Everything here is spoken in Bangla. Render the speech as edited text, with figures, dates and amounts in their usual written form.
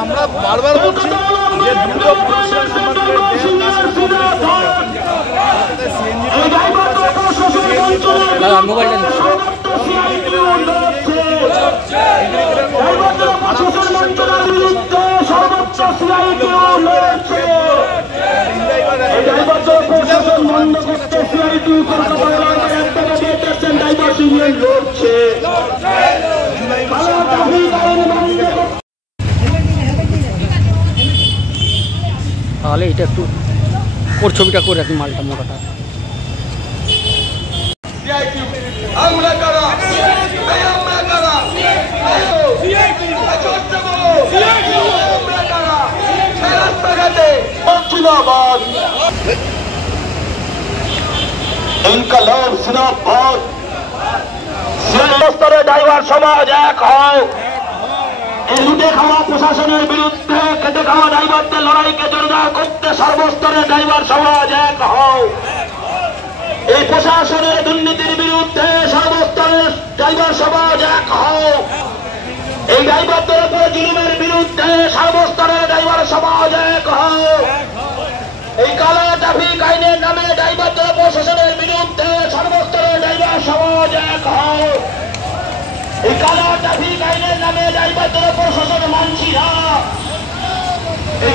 আমরা বারবার বলছি যে তাহলে এটা একটু ওর ছবিটা করে রাখি মালটা মোটাটা ইনকালাব জিন্দাবাদ স্তরে ড্রাইভার সমাজ এক হও এই লুটে খাওয়া প্রশাসনের বিরুদ্ধে খেটে খাওয়া ড্রাইভারদের লড়াইকে জোরদার করতে সর্বস্তরে ড্রাইভার সমাজ এক হও এই প্রশাসনের দুর্নীতির বিরুদ্ধে সর্বস্তরে ড্রাইভার সমাজ এক হও এই ড্রাইভারদের উপরে জুলুমের বিরুদ্ধে সর্বস্তরের ড্রাইভার সমাজ এক হও এই কালো ট্রাফিক আইনের নামে ড্রাইভারদের প্রশাসনের বিরুদ্ধে সর্বস্তরের ড্রাইভার সমাজ এক হও এই কালো ট্রাফিক আইনের নামে ড্রাইভারদের প্রশাসন মানছি না এই